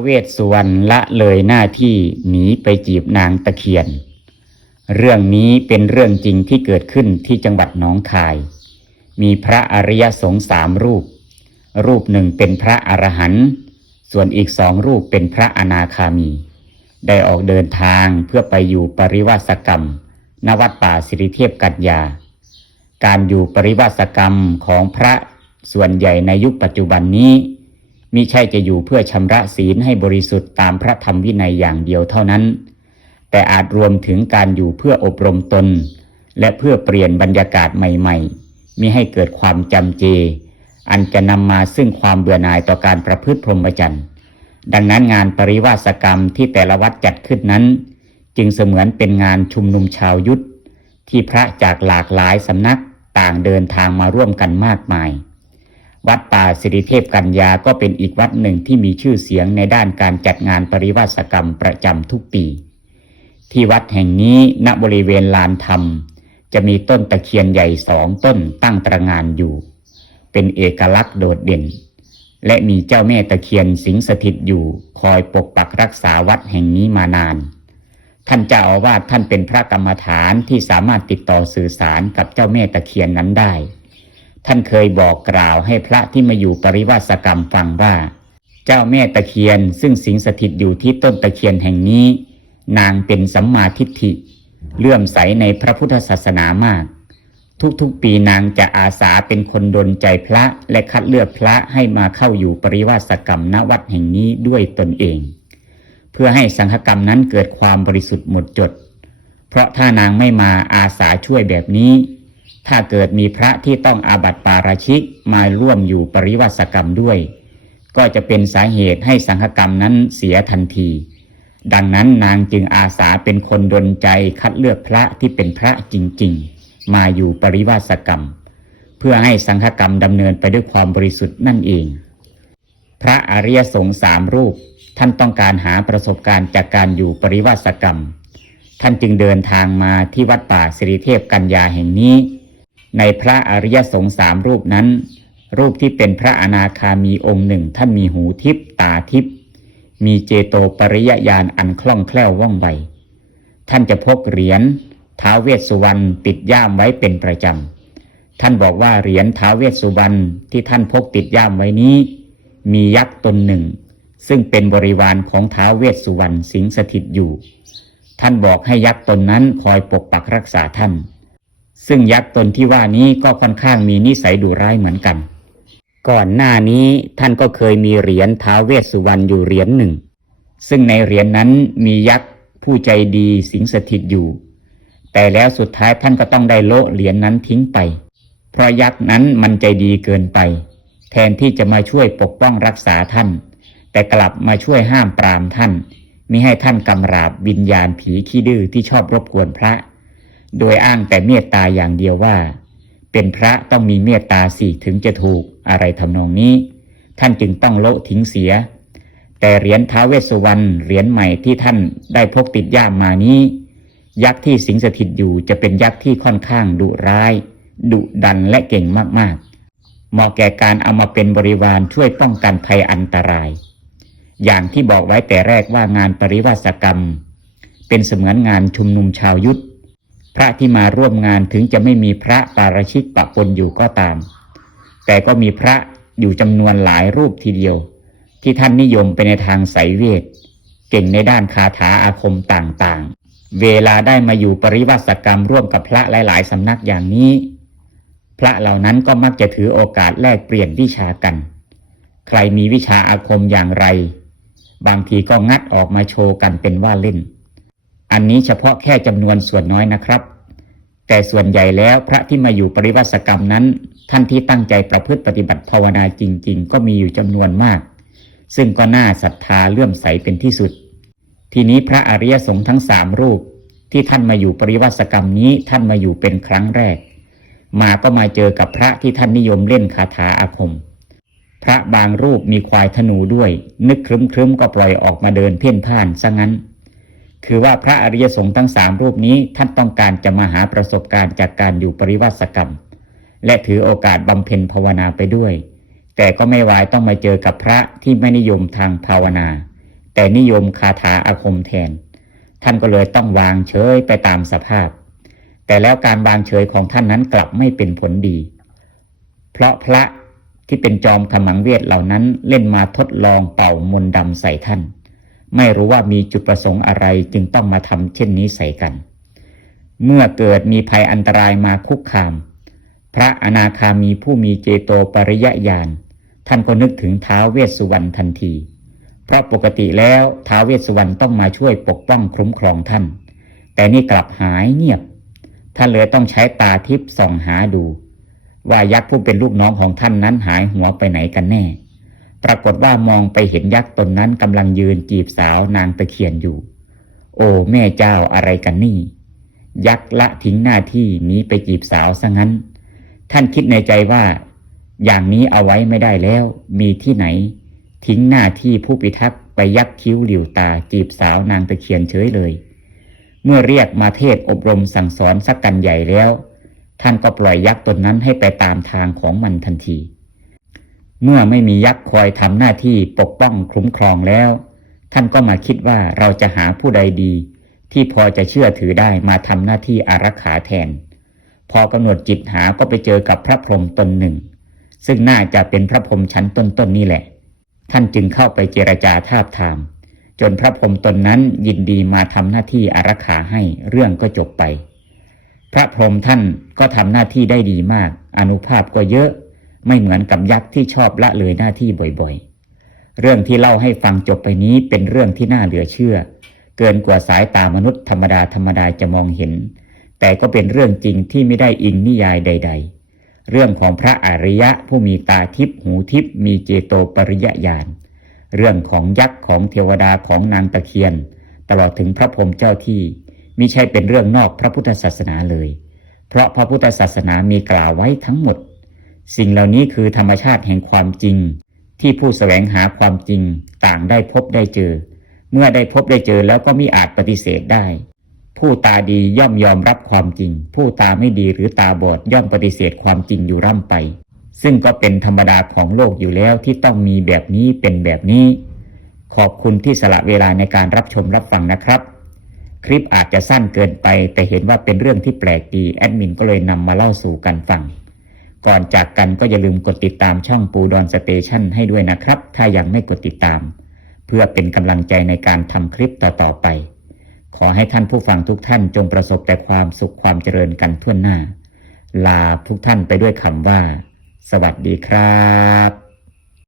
เวสสุวรรณละเลยหน้าที่หนีไปจีบนางตะเคียน เรื่องนี้เป็นเรื่องจริงที่เกิดขึ้นที่จังหวัดหนองคาย มีพระอริยสงฆ์สามรูป รูปหนึ่งเป็นพระอรหันต์ส่วนอีกสองรูปเป็นพระอนาคามี ได้ออกเดินทางเพื่อไปอยู่ปริวาสกรรม ณวัดป่าสิริเทพกัญญา การอยู่ปริวาสกรรมของพระส่วนใหญ่ในยุคปัจจุบันนี้ มิใช่จะอยู่เพื่อชำระศีลให้บริสุทธิ์ตามพระธรรมวินัยอย่างเดียวเท่านั้น แต่อาจรวมถึงการอยู่เพื่ออบรมตน และเพื่อเปลี่ยนบรรยากาศใหม่ๆมิให้เกิดความจำเจ อันจะนำมาซึ่งความเบื่อหน่ายต่อการประพฤติพรหมจรรย์ดังนั้นงานปริวาสกรรมที่แต่ละวัดจัดขึ้นนั้น จึงเสมือนเป็นงานชุมนุมชาวยุทธที่พระจากหลากหลายสำนักต่างเดินทางมาร่วมกันมากมาย วัดป่าสิริเทพกัญญาก็เป็นอีกวัดหนึ่งที่มีชื่อเสียงในด้านการจัดงานปริวาสกรรมประจำทุกปี ที่วัดแห่งนี้ณบริเวณลานธรรม จะมีต้นตะเคียนใหญ่สองต้นตั้งตระงานอยู่ เป็นเอกลักษณ์โดดเด่น และมีเจ้าแม่ตะเคียนสิงสถิตอยู่คอยปกปักรักษาวัดแห่งนี้มานาน ท่านเจ้าอาวาสท่านเป็นพระกรรมฐานที่สามารถติดต่อสื่อสารกับเจ้าแม่ตะเคียนนั้นได้ ท่านเคยบอกกล่าวให้พระที่มาอยู่ปริวาสกรรมฟังว่า เจ้าแม่ตะเคียนซึ่งสิงสถิตอยู่ที่ต้นตะเคียนแห่งนี้ นางเป็นสัมมาทิฏฐิเลื่อมใสในพระพุทธศาสนามาก ทุกๆปีนางจะอาสาเป็นคนดลใจพระและคัดเลือกพระให้มาเข้าอยู่ปริวาสกรรมณวัดแห่งนี้ด้วยตนเอง เพื่อให้สังฆกรรมนั้นเกิดความบริสุทธิ์หมดจด เพราะถ้านางไม่มาอาสาช่วยแบบนี้ ถ้าเกิดมีพระที่ต้องอาบัติปาราชิกมาร่วมอยู่ปริวาสกรรมด้วย ก็จะเป็นสาเหตุให้สังฆกรรมนั้นเสียทันที ดังนั้นนางจึงอาสาเป็นคนดลใจคัดเลือกพระที่เป็นพระจริงๆ มาอยู่ปริวาสกรรม เพื่อให้สังฆกรรมดำเนินไปด้วยความบริสุทธิ์นั่นเอง พระอริยสงฆ์สามรูป ท่านต้องการหาประสบการณ์จากการอยู่ปริวาสกรรม ท่านจึงเดินทางมาที่วัดป่าสิริเทพกัญญาแห่งนี้ ในพระอริยสงฆ์สามรูปนั้น รูปที่เป็นพระอนาคามีองค์หนึ่งท่านมีหูทิพตาทิพมีเจโตปริยญาณอันคล่องแคล่วว่องไวท่านจะพกเหรียญท้าเวสสุวรรณติดย่ามไว้เป็นประจำ ท่านบอกว่าเหรียญท้าเวสสุวรรณที่ท่านพกติดย่ามไว้นี้ มียักษ์ตนหนึ่ง ซึ่งเป็นบริวารของท้าเวสสุวรรณสิงสถิตอยู่ ท่านบอกให้ยักษ์ตนนั้นคอยปกปักรักษาท่าน ซึ่งยักษ์ตนที่ว่านี้ก็ค่อนข้างมีนิสัยดุร้ายเหมือนกัน ก่อนหน้านี้ท่านก็เคยมีเหรียญท้าเวสสุวรรณอยู่เหรียญหนึ่ง ซึ่งในเหรียญนนั้นมียักษ์ผู้ใจดีสิงสถิตอยู่ แต่แล้วสุดท้ายท่านก็ต้องได้โละเหรียญนนั้นทิ้งไป เพราะยักษ์นั้นมันใจดีเกินไป แทนที่จะมาช่วยปกป้องรักษาท่าน แต่กลับมาช่วยห้ามปรามท่านมิให้ท่านกำราบวิญญาณผีขี้ดื้อที่ชอบรบกวนพระ โดยอ้างแต่เมตตาอย่างเดียวว่า เป็นพระต้องมีเมตตาสิถึงจะถูกอะไรทำนองนี้ ท่านจึงต้องโละทิ้งเสีย แต่เหรียญท้าเวสสุวรรณเหรียญใหม่ที่ท่านได้พกติดย่ามมานี้ ยักษ์ที่สิงสถิตอยู่จะเป็นยักษ์ที่ค่อนข้างดุร้าย ดุดันและเก่งมากๆ เหมาะแก่การเอามาเป็นบริวารช่วยป้องกันภัยอันตราย อย่างที่บอกไว้แต่แรกว่างานปริวาสกรรม เป็นเสมือนงานชุมนุมชาวยุทธ พระที่มาร่วมงานถึงจะไม่มีพระปาราชิกปะปนอยู่ก็ตาม แต่ก็มีพระอยู่จำนวนหลายรูปทีเดียว ที่ท่านนิยมไปในทางไสยเวท เก่งในด้านคาถาอาคมต่างๆ เวลาได้มาอยู่ปริวาสกรรมร่วมกับพระหลายๆสำนักอย่างนี้ พระเหล่านั้นก็มักจะถือโอกาสแลกเปลี่ยนวิชากัน ใครมีวิชาอาคมอย่างไร บางทีก็งัดออกมาโชว์กันเป็นว่าเล่น อันนี้เฉพาะแค่จำนวนส่วนน้อยนะครับ แต่ส่วนใหญ่แล้วพระที่มาอยู่ปริวาสกรรมนั้น ท่านที่ตั้งใจประพฤติปฏิบัติภาวนาจริง ๆ ก็มีอยู่จำนวนมาก ซึ่งก็น่าศรัทธาเลื่อมใสเป็นที่สุด ทีนี้พระอริยสงฆ์ทั้งสามรูป ที่ท่านมาอยู่ปริวาสกรรมนี้ท่านมาอยู่เป็นครั้งแรก มาก็มาเจอกับพระที่ท่านนิยมเล่นคาถาอาคม พระบางรูปมีควายธนูด้วย นึกครึ้มครึ้มๆก็ปล่อยออกมาเดินเพ่นพ่านซะงั้น คือว่าพระอริยสงฆ์ทั้งสามรูปนี้ท่านต้องการจะมาหาประสบการณ์จากการอยู่ปริวาสกรรม และถือโอกาสบำเพ็ญภาวนาไปด้วย แต่ก็ไม่วายต้องมาเจอกับพระที่ไม่นิยมทางภาวนา แต่นิยมคาถาอาคมแทน ท่านก็เลยต้องวางเฉยไปตามสภาพ แต่แล้วการวางเฉยของท่านนั้นกลับไม่เป็นผลดี เพราะพระที่เป็นจอมขมังเวทเหล่านั้นเล่นมาทดลองเป่ามนต์ดำใส่ท่าน ไม่รู้ว่ามีจุดประสงค์อะไรจึงต้องมาทำเช่นนี้ใส่กัน เมื่อเกิดมีภัยอันตรายมาคุกคาม พระอนาคามีผู้มีเจโตปริยญาณท่านก็นึกถึงท้าวเวสสุวรรณทันที เพราะปกติแล้วท้าวเวสสุวรรณต้องมาช่วยปกป้องคุ้มครองท่าน แต่นี่กลับหายเงียบ ท่านเลยต้องใช้ตาทิพย์ส่องหาดู ว่ายักษ์ผู้เป็นลูกน้องของท่านนั้นหายหัวไปไหนกันแน่ ปรากฏว่ามองไปเห็นยักษ์ตนนั้นกำลังยืนจีบสาวนางตะเคียนอยู่ โอ้แม่เจ้าอะไรกันนี่ ยักษ์ละทิ้งหน้าที่หนีไปจีบสาวซะงั้น ท่านคิดในใจว่า อย่างนี้เอาไว้ไม่ได้แล้ว มีที่ไหน ทิ้งหน้าที่ผู้พิทักษ์ไปยักคิ้วหลิวตาจีบสาวนางตะเคียนเฉยเลย เมื่อเรียกมาเทศอบรมสั่งสอนสักกันใหญ่แล้ว ท่านก็ปล่อยยักษ์ตนนั้นให้ไปตามทางของมันทันที เมื่อไม่มียักษ์คอยทำหน้าที่ปกป้องคุ้มครองแล้ว ท่านก็มาคิดว่าเราจะหาผู้ใดดี ที่พอจะเชื่อถือได้มาทำหน้าที่อารักขาแทน พอกำหนดจิตหาก็ไปเจอกับพระพรหมตนหนึ่ง ซึ่งน่าจะเป็นพระพรหมชั้นต้นๆนนี่แหละ ท่านจึงเข้าไปเจรจาทาบทาม จนพระพรหมตนนั้นยินดีมาทำหน้าที่อารักขาให้เรื่องก็จบไป พระพรหมท่านก็ทำหน้าที่ได้ดีมาก อนุภาพก็เยอะ ไม่เหมือนกับยักษ์ที่ชอบละเลยหน้าที่บ่อยๆ เรื่องที่เล่าให้ฟังจบไปนี้เป็นเรื่องที่น่าเหลือเชื่อ เกินกว่าสายตามนุษย์ธรรมดาธรรมดาจะมองเห็น แต่ก็เป็นเรื่องจริงที่ไม่ได้อิงนิยายใด ๆ เรื่องของพระอริยะผู้มีตาทิพย์หูทิพย์มีเจโตปริยญาณเรื่องของยักษ์ของเทวดาของนางตะเคียน ตลอดถึงพระพรหมเจ้าที่มิใช่เป็นเรื่องนอกพระพุทธศาสนาเลย เพราะพระพุทธศาสนามีกล่าวไว้ทั้งหมด สิ่งเหล่านี้คือธรรมชาติแห่งความจริง ที่ผู้แสวงหาความจริงต่างได้พบได้เจอ เมื่อได้พบได้เจอแล้วก็มิอาจปฏิเสธได้ ผู้ตาดีย่อมยอมรับความจริง ผู้ตาไม่ดีหรือตาบอดย่อมปฏิเสธความจริงอยู่ร่ำไป ซึ่งก็เป็นธรรมดาของโลกอยู่แล้วที่ต้องมีแบบนี้เป็นแบบนี้ ขอบคุณที่สละเวลาในการรับชมรับฟังนะครับ คลิปอาจจะสั้นเกินไปแต่เห็นว่าเป็นเรื่องที่แปลกดีแอดมินก็เลยนำมาเล่าสู่กันฟัง ก่อนจากกันก็อย่าลืมกดติดตามช่องปูดอนสเตชันให้ด้วยนะครับ ถ้ายังไม่กดติดตาม เพื่อเป็นกำลังใจในการทำคลิปต่อๆไป ขอให้ท่านผู้ฟังทุกท่านจงประสบแต่ความสุขความเจริญกันทั่วหน้า ลาทุกท่านไปด้วยคำว่า สวัสดีครับ